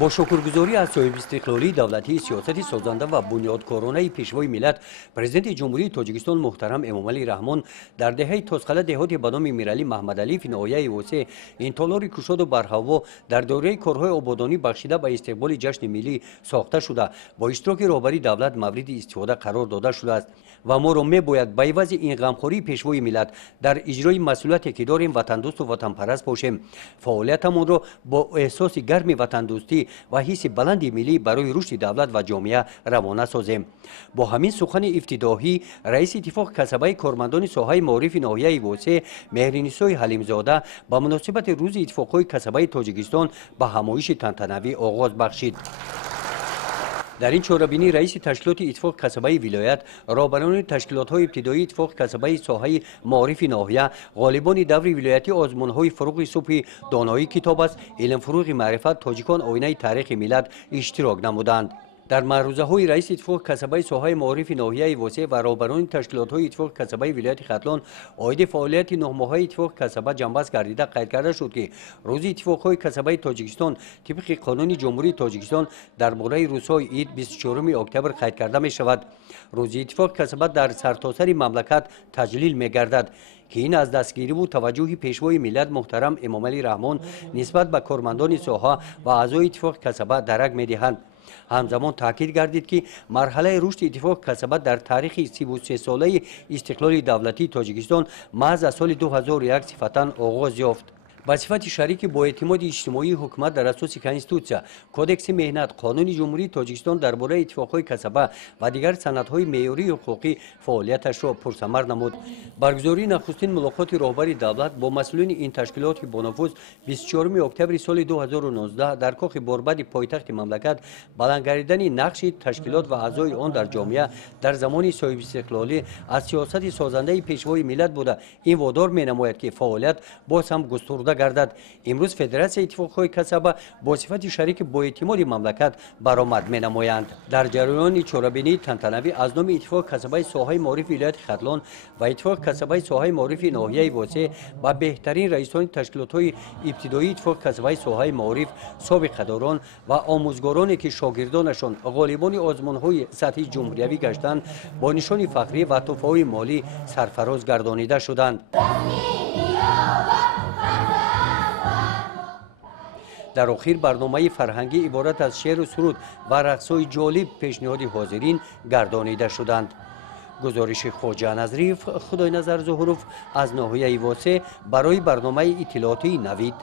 با شکرگزاری از صاحب استقلالی دولتی سیاست سازنده و بنیادکارانه پیشوای ملت پرزیدنت جمهوری تاجیکستان محترم امامعلی رحمان در دهه تسخله دهات به نام میرعلی محمدعلی فی ناحیه وسه انطلاق کشاد و برهوا در دوره کارهای آبادانی بخشیده به استقبال جشن ملی ساخته شده با اشتراک رهبری دولت مورد استفاده قرار داده شده است و ما را میباید به عوض این غمخوری پیشوای ملت در اجرای مسئولیتی که داریم وطن دوست و وطن پرست باشیم. فعالیتمان را با احساس گرم وطن دوستی و حس بلند ملی برای رشد دولت و جامعه روانه سازیم. با همین سخن افتتاحی رئیس اتفاق کسبه کارمندان ساحه معارف ناحیه وسه مهرنیسا حلیمزاده با مناسبت روز اتفاقهای کسبه تاجیکستان به همایش تنتنوی آغاز بخشید. در این چهاربینی رئیس تشکیلات اتفاق کسبه ولایت، رهبران تشکیلات‌های ابتدایی اتفاق کسبه ساحه معارف ناحیه، غالبان دور ولایتی آزمون‌های فروغ صبح دانایی کتاب است، علم فروغ معرفت تاجیکان آینه تاریخ ملت اشتراک نمودند. در معروضه‌های رئیس اتفاق کسبه ساحه معارف ناحیه وسه و رهبران تشکیلات‌های اتفاق کسبه ولایت ختلان عاید فعالیت 9 ماهه اتفاق کسبه جنبش گردیده قید کرده شد که روز اتفاق‌های کسبه تاجیکستان طبق قانون جمهوری تاجیکستان درباره روزهای عید 24 اکتبر قید کرده می‌شود. روز اتفاق کسبه در سرتاسر مملکت تجلیل می‌گردد که این از دستگیری و توجه پیشوای ملت محترم امامعلی رحمان نسبت به کارمندان ساحه و اعضای اتفاق کسبه درک می‌دهند. همزمان تاکید گردید که مرحله رشد اتفاق کسبه در تاریخ 33 ساله استقلال دولتی تاجیکستان محض از سال 2001 صفتاً آغاز یافت. به صفت شریک با اعتماد اجتماعی حکومت در اساس کنستیتوسیا، کدکس مهنت، قانون جمهوری تاجیکستان درباره اتفاقهای کسبه و دیگر سندهای معیاری حقوقی فعالیتش را پرثمر نمود. برگزاری نخستین ملاقات رهبری دولت با مسئولین این تشکیلات با نفوذ 24 اکتبر سال 2019 در کاخ باربد پایتخت مملکت بلند گردیدن نقش تشکیلات و اعضای آن در جامعه در زمان صاحب استقلالی از سیاست سازنده پیشوای ملت بوده این وادار می‌نماید که فعالیت باز هم گسترده گردد. امروز فدراسیون اتفاقهای کسبه با صفت شریک با اعتماد مملکت برآمد می‌نمایند. در جریان چهاربینی تنتنوی از نام اتفاق کسبه ساحه معارف ولایت ختلان و اتفاق کسبه ساحه معارف ناحیه وسه و بهترین رئیسان تشکیلات‌های ابتدایی اتفاق کسبه ساحه معارف سابق داران و آموزگارانی که شاگردانشان غالبان آزمون‌های سطحی جمهوری گشتند با نشان فخری و تحفه‌های مالی سرفراز گردانیده شدند. در آخر برنامه فرهنگی عبارت از شعر و سرود و رقص‌های جالب پیشنهاد حاضرین گردانیده شدند. گزارش خواجه نظریف خدای نظر ظهروف از ناحیه واسه برای برنامه اطلاعاتی نوید.